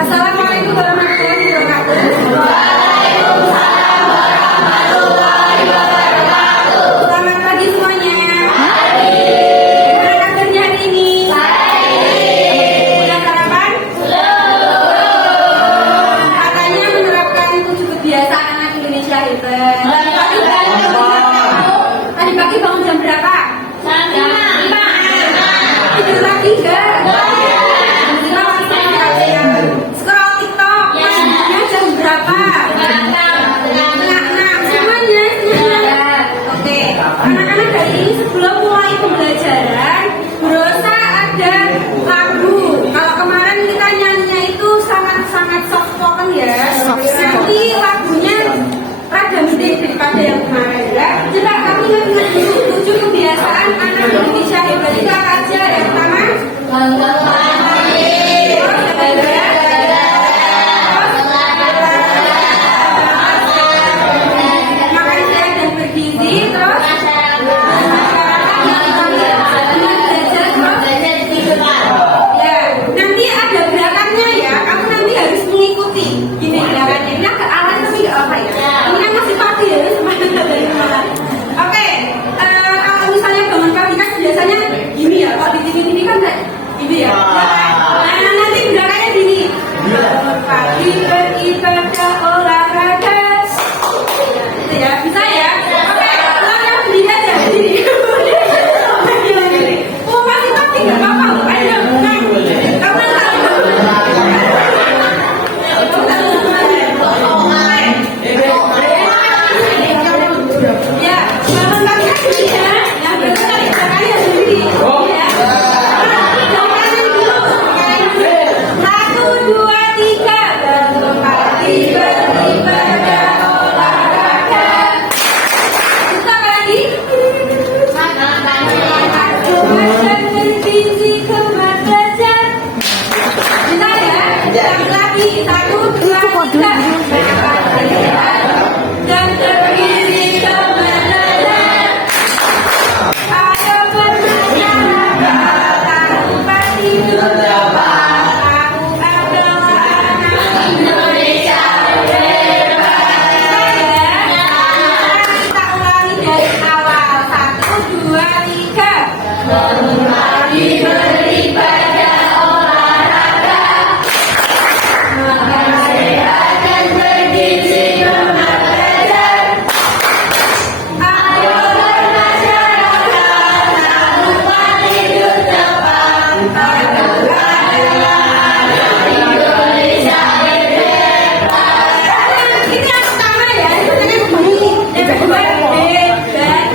Assalamualaikum warahmatullahi wabarakatuh. Waalaikumsalam warahmatullahi wabarakatuh. Selamat pagi semuanya. Pagi. Gimana kabarnya hari ini? Baik. Udah sarapan? Belum. Katanya menerapkan 7 kebiasaan anak Indonesia hebat. Tadi pagi bangun jam berapa? Jam 5. Tidur lagi enggak? Scroll TikTok. Maksudnya jam berapa? Setengah 6. Semuanya. Oke. Anak-anak hari ini sebelum mulai pembelajaran berusaha ada lagu. Kalau kemarin kita nyanyinya itu sangat-sangat soft spoken ya. Nanti lagunya rada mending daripada yang kemarin ya. Coba kami ingat dulu 7 kebiasaan anak Indonesia hebat itu apa aja? Yang pertama, makan sehat dan bergizi, terus ya, nanti ada gerakannya ya. Kamu nanti harus mengikuti. Gini gerakannya. Ini agak alay tapi nggak apa ya. Ini kan masih pagi ya, semuanya dari malam. Oke, kalau misalnya bangun pagi kan biasanya gini ya. Kalau di TV kan kayak gini ya. Nah, nanti gerakannya gini. Bangun pagi beribadah olahraga. Gitu ya, bisa ya. Oke, ulang berdiri aja berdiri. Oh, masih pagi nggak apa-apa. Ayo, nah. Kamu ya, bangun pagi kan gini ya. Yang biasa cari gerakannya sendiri. Ya. Gerakannya dulu. 1, 2, 3. Bangun pagi beribadah olahraga. Terus apa lagi? Makan bergizi kemas belajar. Bisa ya? Ulangi lagi. 1, 2, 3. Makan sehat dan bergizi kemas belajar. Ayo bermasyarakat tanpa tidur. Aku adalah anak Indonesia hebat. Kita ulangi dari awal. 1, 2, 3. Bangun pagi beribadah olahraga. Makan sehat dan bergizi kemas belajar. Ayo bermasyarakat tak lupa tidur cepat. Aku adalah anak Indonesia hebat. Ini yang pertama ya. Ini bunyi. Yang kedua hebat.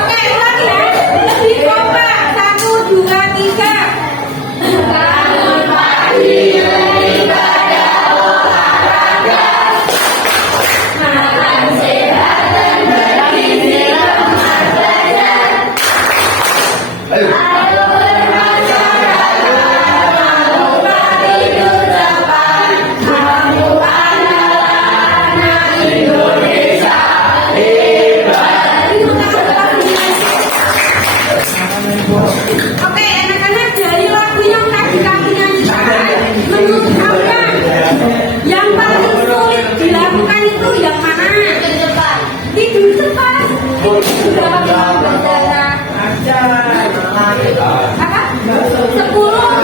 Oke, ulangi ya. Lebih kompak. 1, 2, 3. Bangun pagi beribadah olahraga. Makan sehat dan bergizi kemas belajar. Ayo bermasyarakat tak lupa tidur cepat. Kamu adalah anak Indonesia hebat. Oke, anak-anak dari lagu yang tadi kami nyanyikan, menurut kalian yang paling sulit dilakukan itu yang mana? Tidur cepat. Berapa jam berjalan? Apa? 10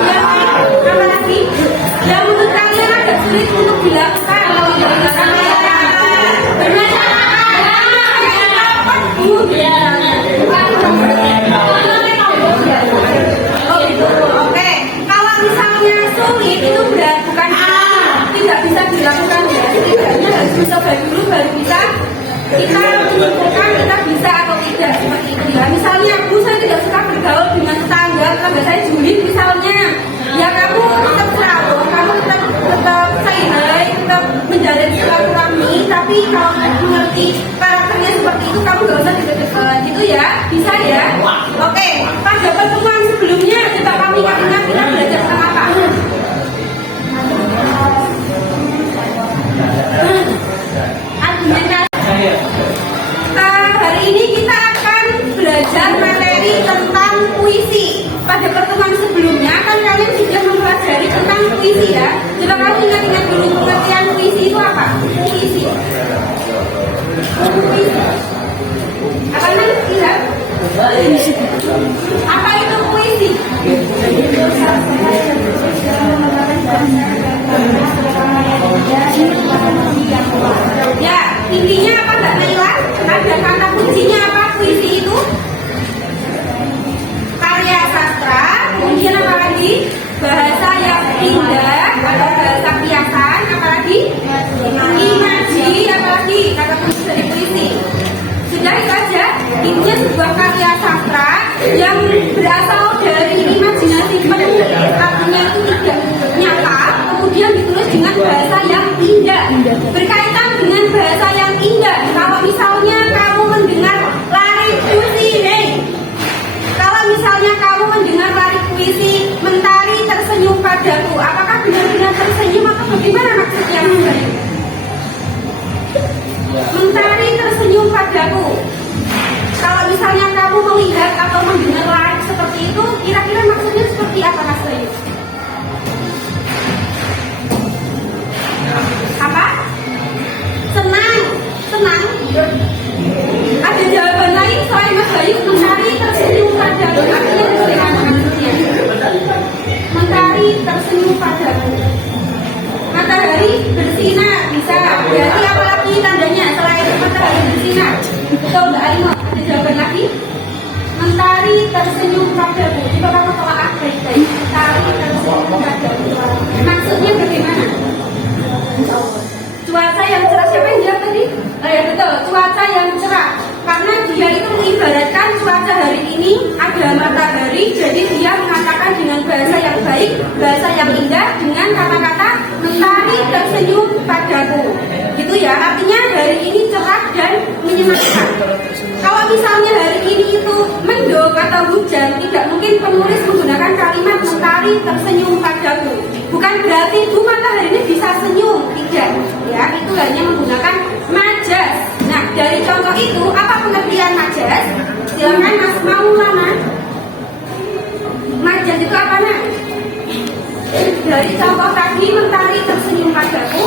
yang apa lagi? Yang menurut kalian agak sulit untuk dilakukan kalau Oke, kalau misalnya sulit itu bukan tidak bisa dilakukan ya. Setidaknya harus dicoba dulu baru bisa kita menentukan kita bisa atau tidak seperti itu ya. Misalnya aku saya tidak suka bergaul dengan tetangga saya julid misalnya. Ya kamu tetap selalu, kamu tetap say hi, tetap menjalin silaturahmi. Tapi kalau kamu mengerti karakternya seperti itu, kamu gak usah deket-deket gitu ya. Bisa ya. Oke, pada pertemuan sebelumnya coba kami ingat kita belajar tentang apa? Argumentasi. Hari ini kita akan belajar materi tentang puisi. Pada pertemuan sebelumnya kan kalian sudah membaca indah. Berkaitan dengan bahasa yang indah. Kalau misalnya kamu mendengar lirik puisi, kalau misalnya kamu mendengar lirik puisi, mentari tersenyum padaku, apakah benar-benar tersenyum atau bagaimana maksudnya? Mentari tersenyum padaku. Kalau misalnya kamu melihat atau mendengar lirik seperti itu, kira-kira maksudnya seperti apa, Mas Bayu? Apa? Senang. Ada jawaban lain selain Mas Bayu? Mentari tersenyum padaku. Artinya bagaimana maksudnya? Mentari tersenyum padaku. Matahari bersinar, bisa. Berarti apa lagi tandanya selain matahari bersinar? Betul, Mbak Alima. Ada jawaban lagi? Mentari tersenyum padaku. Coba kamu tolak baik-baik. Mentari tersenyum padaku. Maksudnya bagaimana? Cuaca yang cerah. Siapa yang jawab tadi? Ya betul, cuaca yang cerah. Karena dia itu mengibaratkan cuaca hari ini ada matahari, jadi dia mengatakan dengan bahasa yang baik, bahasa yang indah, dengan kata-kata mentari tersenyum padaku. Gitu ya, artinya hari ini cerah dan menyenangkan. Kalau misalnya hari ini itu mendung atau hujan, tidak mungkin penulis menggunakan kalimat mentari tersenyum padaku. Bukan berarti itu matahari ini bisa senyum, tidak. Ya, itu hanya menggunakan majas. Nah, dari contoh itu, apa pengertian majas? Silakan Mas Maulana. Majas itu apa, Nak? Dari contoh tadi, mentari tersenyum padaku,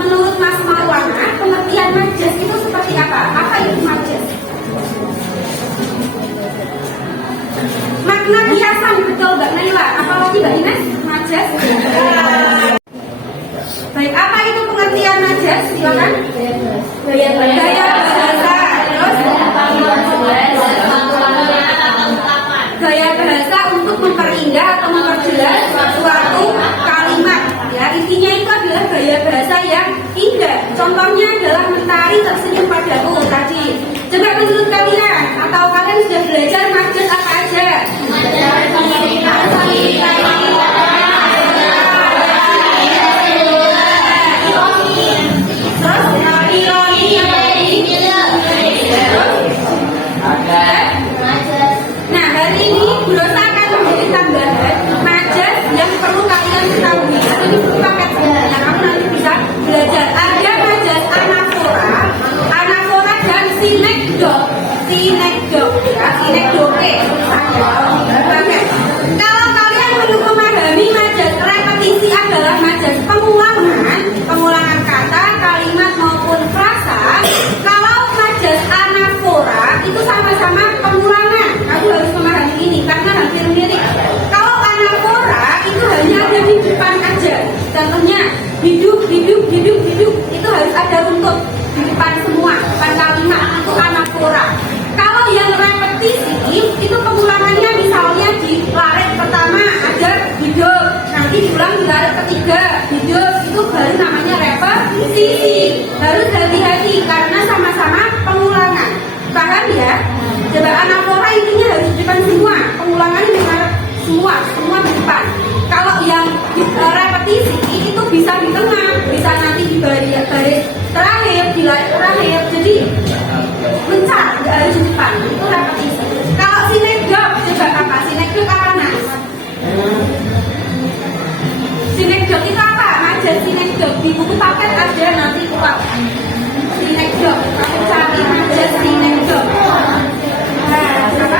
menurut Mas Maulana, pengertian majas itu seperti apa? Apa itu majas? Makna kiasan, betul Mbak Naila. Apalagi Mbak Ines? Majas. Baik, apa itu pengertian majas? Silakan. Gaya bahasa. Terus gaya bahasa untuk memperindah atau memperjelas suatu kalimat. Ya, intinya itu adalah gaya bahasa yang indah. Contohnya adalah mentari tersenyum padaku tadi. Coba menurut kalian, atau kalian sudah belajar majas apa aja? Nah, hari ini Bu Rosa akan memberi tambahan majas yang perlu kalian ketahui. Ini buku paket sebenarnya, kamu nanti bisa belajar. Ada majas anafora dan sinekdok ya, sinekdoke. Kalau kalian perlu memahami majas repetisi adalah majas pengulangan kata, kalimat maupun frasa. Kalau majas anafora itu sama-sama pengulangan. Kamu harus memahami ini karena hampir mirip. Kalau anafora itu hanya ada di depan aja. Contohnya hidup itu harus ada runtut di depan semua, depan kalimat, itu anafora. Kalau yang repetisi itu pengulangannya misalnya di laret pertama ada hidup, nanti diulang di laret ketiga hidup, itu baru namanya repetisi. Harus hati-hati karena sama-sama pengulangan. Paham ya? Coba anafora intinya harus di depan semua, pengulangannya di laret semua di depan. Kalau yang repetisi itu bisa di tengah, bisa nanti di baris terakhir, di layer terakhir. Jadi mencar, nggak harus di depan. Itu repetisi. Kalau sinekdok, coba apa? Sinekdok apa, Nas? Sinekdok itu apa? Majas sinekdok di buku paket ada nanti buka sinekdok. Kamu cari majas sinekdok. Nah, apa?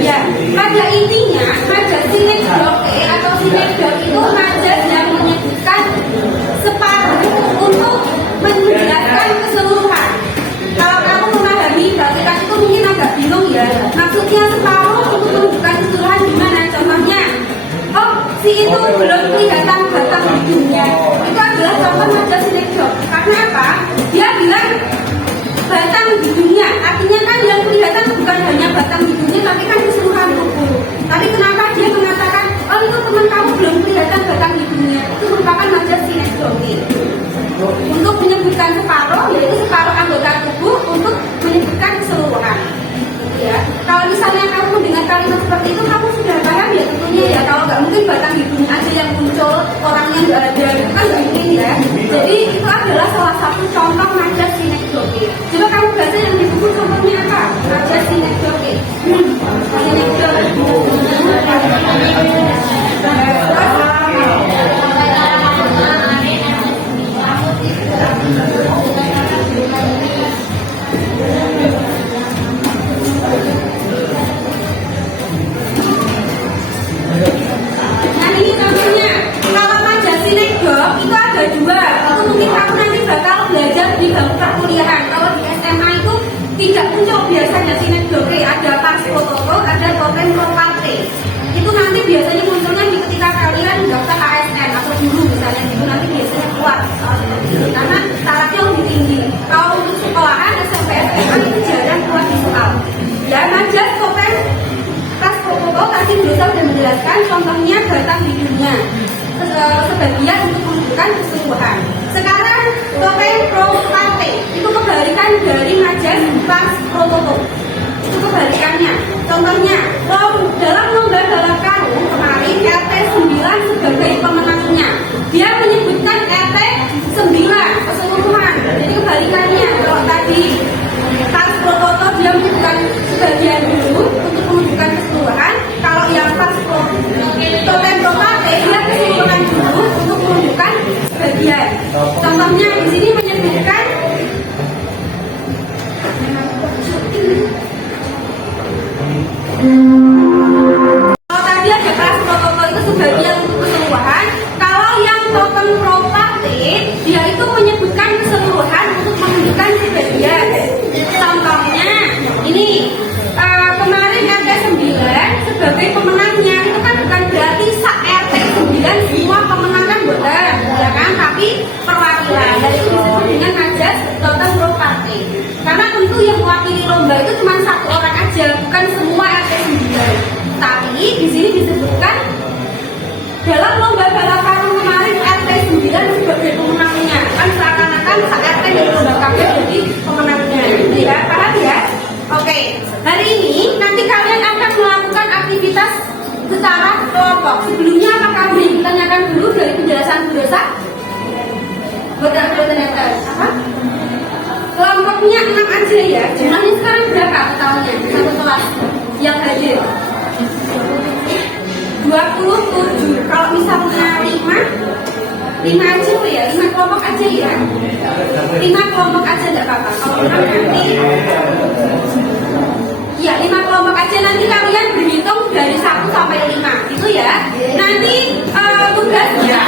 Ya, pada intinya majas sinekdok atau sinekdok itu majas yang menyebutkan separuh untuk menjelaskan keseluruhan. muncul biasanya sinekdoke, ada pars pro toto, ada totem pro parte. Itu nanti biasanya munculnya ketika kalian daftar ASN atau guru misalnya, itu nanti biasanya keluar karena syaratnya lebih tinggi. Kalau untuk sekolahan SMP SMA itu jarang keluar di soal. Ya, najas totem pars pro toto tadi berusaha sudah menjelaskan contohnya batang birunya sebagian untuk menunjukkan keseluruhan. Sekarang totem pro parte itu kebalikan dari najas pars pro toto. Itu kebalikannya. Contohnya, dalam lomba balap karung kemarin RT 9 sebagai pemenangnya. Dia menyebutkan RT 9 keseluruhan. Jadi kebalikannya. Kalau tadi pars pro toto dia menyebutkan sebagian dulu untuk menunjukkan keseluruhan. Kalau yang pars pro totem pro parte dia keseluruhan dulu untuk menunjukkan sebagian. Contohnya di sini menyebutkan kalau tadi ada pars pro toto itu sebagian untuk keseluruhan. Kalau yang totem pro parte dia itu menyebutkan keseluruhan untuk menunjukkan sebagian. Contohnya ini kemarin RT 9 sebagai pemenangnya itu kan bukan berarti sak RT 9 semua pemenang kan bukan, ya kan? Tapi perwakilan dan itu disebut dengan najas totem pro parte. Karena tentu yang mewakili lomba itu cuma satu orang aja, bukan semua RT 9. Tapi di sini disebutkan dalam lomba balap karung kemarin RT 9 sebagai pemenangnya. Kan seakan-akan sak RT yang lomba kabel jadi pemenangnya. Gitu ya, paham ya? Oke, hari ini nanti kalian akan melakukan aktivitas secara kelompok. Sebelumnya apakah boleh ditanyakan dulu dari penjelasan Bu Rosa? Ternyata apa? Kelompoknya 6 aja ya. Jumlahnya sekarang berapa totalnya? Satu kelas yang hadir 27. Kalau misalnya 5 aja ya, 5 kelompok aja ya. 5 kelompok aja enggak apa-apa. Kalau nanti ya 5 kelompok aja, nanti kalian berhitung dari 1 sampai 5 itu ya. Nanti tugasnya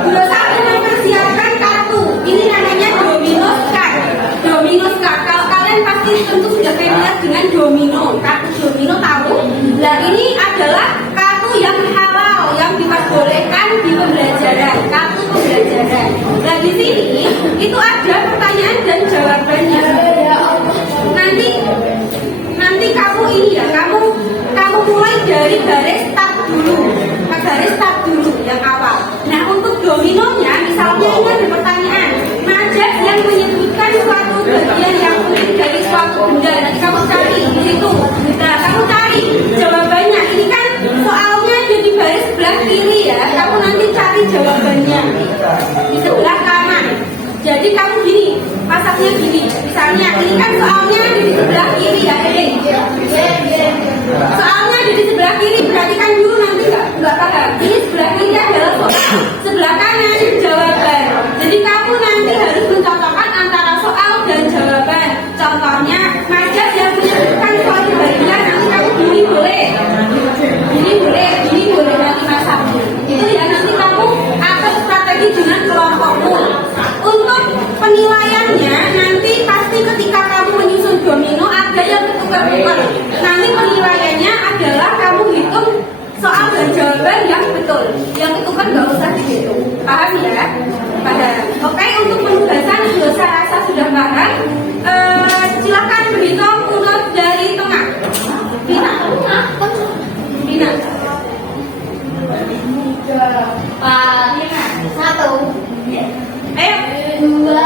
Sudah saatnya mempersiapkan kartu. Ini namanya domino card. Domino card. Kalau kalian pasti tentu sudah familiar dengan domino. Kartu domino tahu. Nah ini adalah kartu yang halal, yang diperbolehkan di pembelajaran. Kartu pembelajaran. Nah di sini itu ada pertanyaan dan jawabannya. Nanti kamu ini ya, kamu mulai dari garis start dulu. Garis start dulu yang awal. Nah untuk dominonya misalnya ini ada pertanyaan najas yang menyebutkan suatu bagian yang penting dari suatu benda. Nanti kamu cari di situ. Nah kamu cari jawabannya. Ini kan soalnya ada di baris sebelah kiri ya. Kamu nanti cari jawabannya di sebelah kanan. Jadi kamu gini, pasangnya gini. Misalnya ini kan soalnya ada di sebelah kiri ya, soalnya ada di sebelah kiri, berarti kan dulu nanti nggak paham. Ini sebelah kiri adalah soal, sebelah kanan jawaban. Jadi kamu nanti harus mencocokkan antara soal dan jawaban. Contohnya, najas yang menyebutkan suatu bagian, nanti kamu gini boleh, gini boleh nanti masak. Itu ya nanti kamu atur strategi dengan kelompokmu. Untuk penilaiannya nanti pasti ketika kamu menyusun domino ada yang ketukar-tukar. Nanti penilaiannya adalah kamu hitung soal dan jawaban yang betul. Yang ketukar nggak usah dihitung. Paham ya? Paham. Oke, untuk penugasan saya rasa sudah paham. Silakan berhitung untuk dari tengah. Bina. 4, 1. Ayo. 2,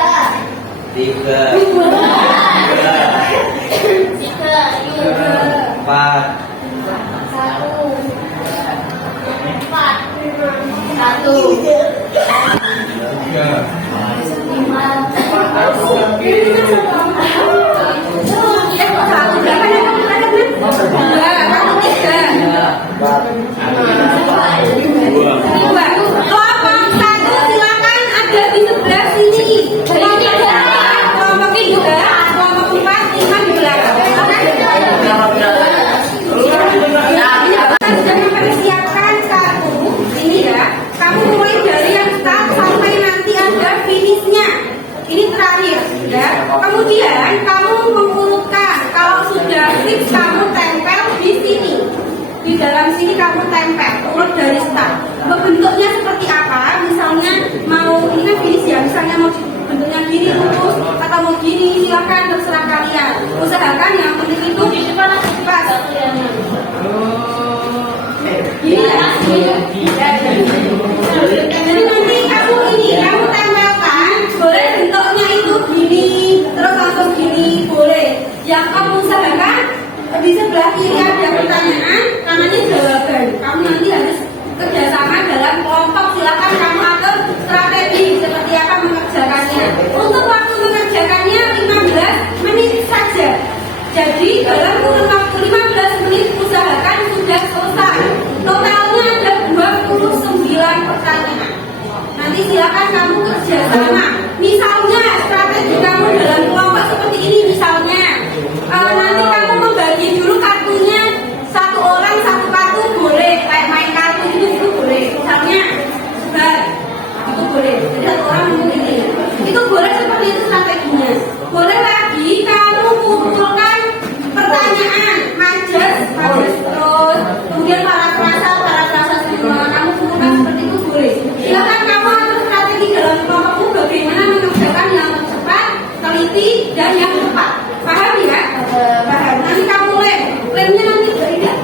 3, 4, Kamu mulai dari dari start. Bentuknya seperti apa? Misalnya mau ini kan finish ya, misalnya mau bentuknya gini lurus atau mau gini, silakan terserah kalian. Usahakan yang penting itu pas. Gini ya, jadi nanti kamu tempelkan, boleh bentuknya itu gini, terus langsung gini, boleh. Yang kamu usahakan di sebelah kiri ada pertanyaan, kanannya jawaban. Kamu nanti harus kerjasama dalam kelompok. Silakan kamu atur strategi seperti apa mengerjakannya. Untuk waktu mengerjakannya 15 menit saja. Jadi dalam kurun waktu 15 menit usahakan sudah selesai. Totalnya ada 29 pertanyaan. Nanti silakan kamu kerjasama. Misalnya strategi kamu dalam kelompok seperti ini, misalnya nanti kamu membagi dulu kartunya, satu orang satu kartu boleh, kayak main kartu itu boleh. Misalnya sebar itu boleh. Jadi satu orang ini itu boleh, seperti itu strateginya. Boleh lagi kamu kumpulkan pertanyaan, majas terus, kemudian para frasa semua kamu kumpulkan seperti itu boleh. Silakan kamu atur strategi dalam kelompokmu bagaimana mengerjakan yang cepat, teliti dan yang tepat. Paham ya? Paham. Nanti kamu lemnya nanti tidak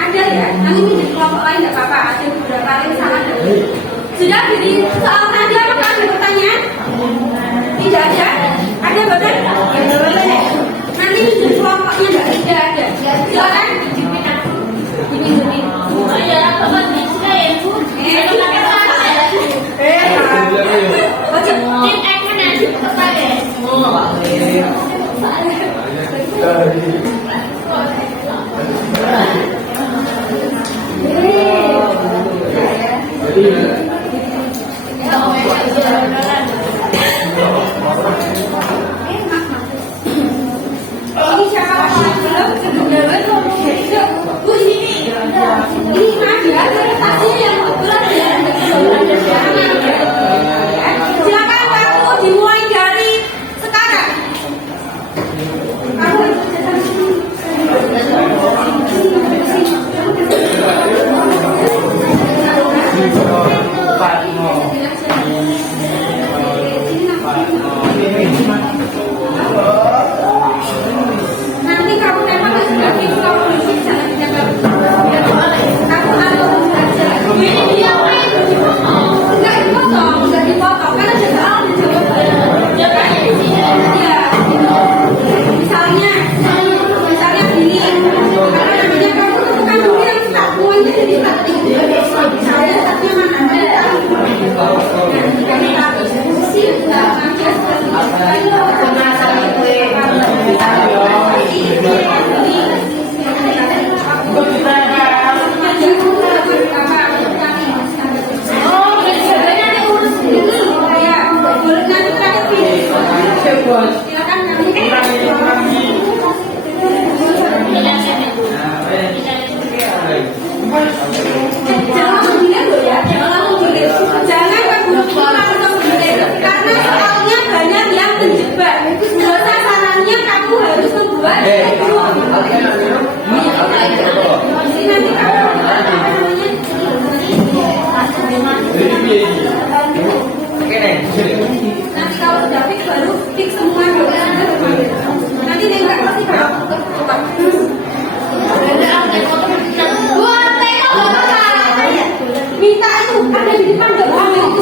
ada ya. Nanti di kelompok lain tidak apa-apa. Ada beberapa lem sama ada. Sudah jadi soal tadi apakah ada pertanyaan? Tidak ada. Ada betul? Ya boleh. Nanti di kelompoknya tidak ada. Silakan. Ini. Ini siapa belum? Bu ini Nadia, presentasinya yang kebetulan ya. Silakan kamu dimulai dari sekarang. Nanti kamu tembak ke sebelah kiri, kamu bisa dijaga. Kamu atur saja. Enggak dipotong, karena jadwal dijawab. Ya, misalnya gini, karena nantinya kamu tentukan dulu yang start, semuanya jadi starting. Misalnya startnya mana? Kami tahu posisi nanti nanti kalau sudah fix baru fix semua dulu. Nanti nengok pasti kalau minta itu ada di depan doang itu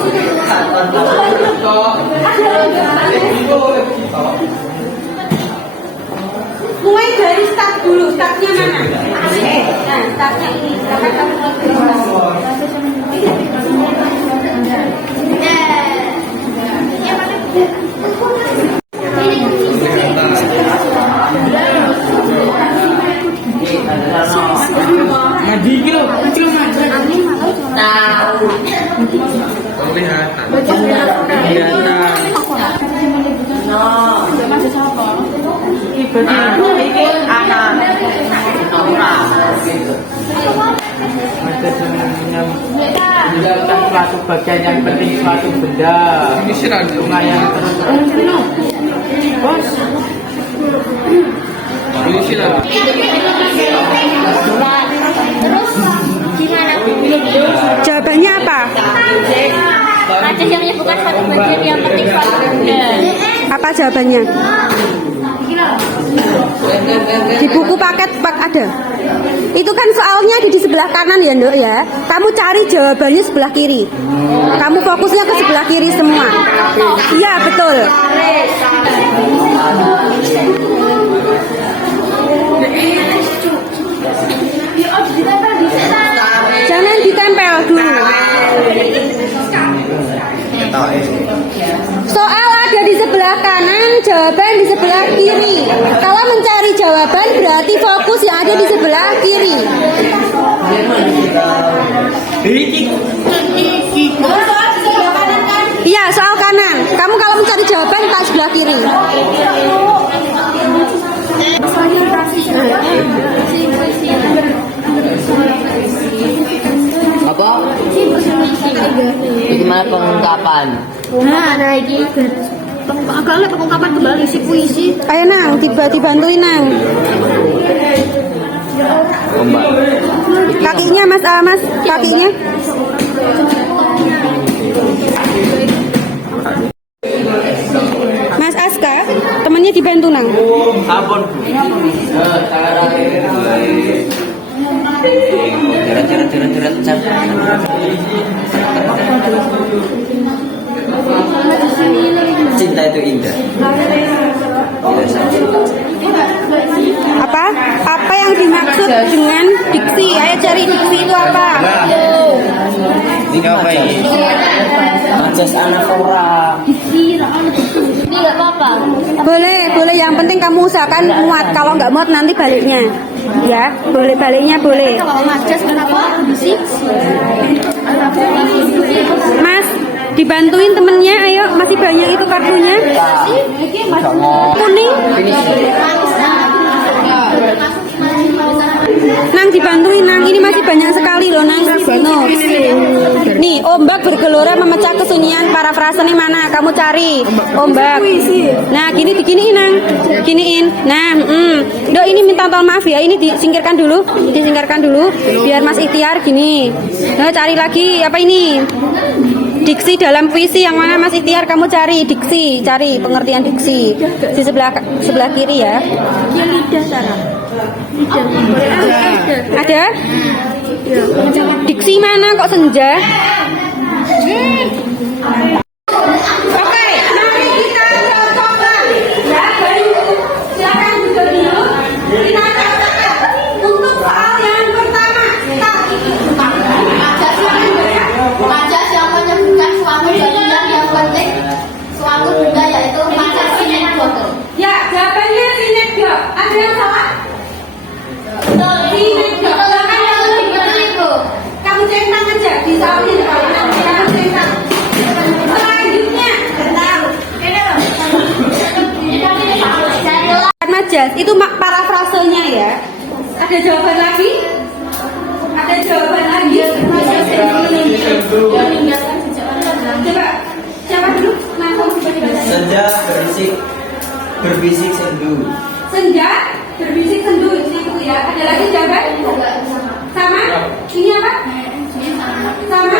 mulai dari start dulu, startnya mana? Nah, startnya ini. Silakan kamu menjadikan suatu bagian yang penting suatu benda lumayan bos Terus gimana? Jawabannya apa? Rajas yang bukan suatu bagian yang penting suatu benda. Apa jawabannya? Di buku paket pak ada. Itu kan soalnya ada di sebelah kanan ya, Nduk ya. Kamu cari jawabannya sebelah kiri. Kamu fokusnya ke sebelah kiri semua. Iya, betul. Jangan ditempel dulu. Soal ada di sebelah kanan, jawaban di sebelah kiri. Kalau mencari jawaban berarti fokus yang ada di sebelah kiri. Iya, soal kanan. Kamu kalau mencari jawaban tak sebelah kiri. Apa? Gimana pengungkapan? Nah, ini agak pengungkapan kembali si puisi. Ayo Nang, dibantuin Nang. Kakinya Mas, Mas, kakinya. Mas Aska, temennya dibantu Nang. Ampun Bu. Cinta itu indah. Apa? Apa yang dimaksud dengan diksi? Ayo cari diksi itu apa? Ngapain? Majas anak orang. Ini nggak apa-apa. Boleh, boleh. Yang penting kamu usahakan muat. Kalau nggak muat nanti baliknya. Ya, boleh baliknya boleh. Kalau majas kenapa puisi? Mas, dibantuin temennya. Ayo, masih banyak itu kartunya. Kuning. Nang dibantuin Nang, ini masih banyak sekali loh Nang. No. Nih, ombak bergelora memecah kesunyian. Parafrasenya mana? Kamu cari ombak. Nah, gini diginiin Nang, giniin. Nah, Do ini minta tolong maaf ya. Ini disingkirkan dulu, biar Mas Ikhtiar gini. Nah, cari lagi apa ini? Diksi dalam puisi yang mana Mas Ikhtiar? Kamu cari diksi, cari pengertian diksi di sebelah kiri ya. Ada? Diksi mana kok senja? Oke, mari kita coba ya, silakan duduk dulu. Kita coba untuk soal yang pertama. Majas yang menyebutkan suatu bagian yang penting suatu benda yaitu majas sinekdote. Ya, jawabannya sinekdot. Ada yang salah? Sinekdot. Kamu centang aja di soal ini. Kamu centang. Selanjutnya, majas itu parafrasenya ya. Ada jawaban lagi? Ada jawaban lagi? Coba siapa dulu? Senja berbisik sendu. Senja berbisik sendu itu ya. Ada lagi jawaban? Sama? Ini apa? Sama?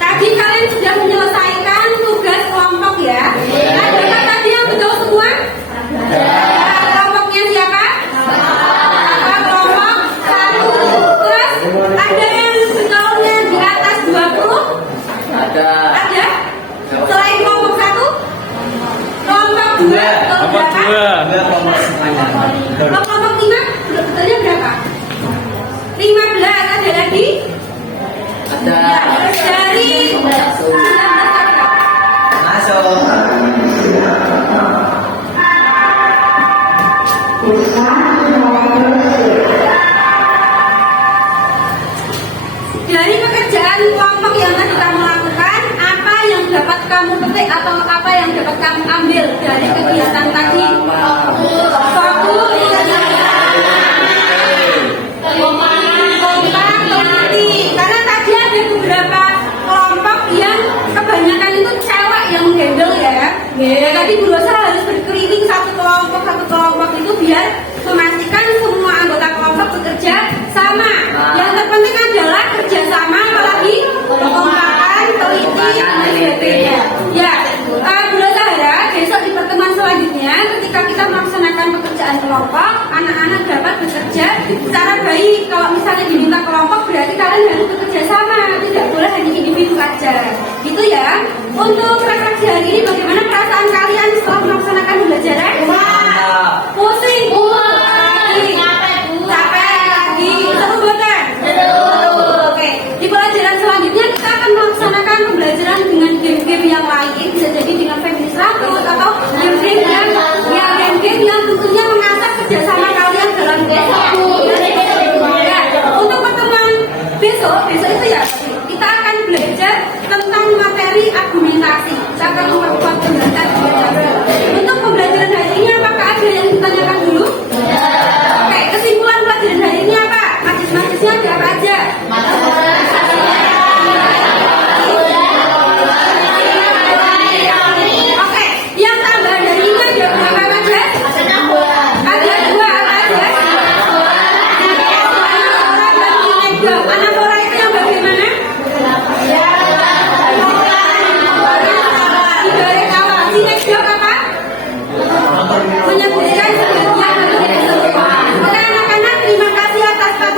Tadi kalian sudah menyelesaikan tugas kelompok ya. Adakah tadi yang betul semua? Kelompoknya siapa? Kelompok 1. Terus ada yang betulnya di atas 20? Ada. Ada? Selain kelompok 1? Kelompok 2? Kelompok 2. Dua kelompok semuanya. Kelompok 5? Betulnya berapa? 15. Ada lagi? Ada. Dari 19 Masuk. dari pekerjaan kelompok yang tadi kamu lakukan, apa yang dapat kamu petik atau apa yang dapat kamu ambil dari kegiatan tadi? Fokus, karena tadi ada beberapa kelompok yang kebanyakan itu cewek yang menggendong ya. Tadi Bu Rosa harus berkeliling satu kelompok itu biar memastikan semua anggota kelompok bekerja sama. Yang terpenting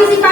partisipasi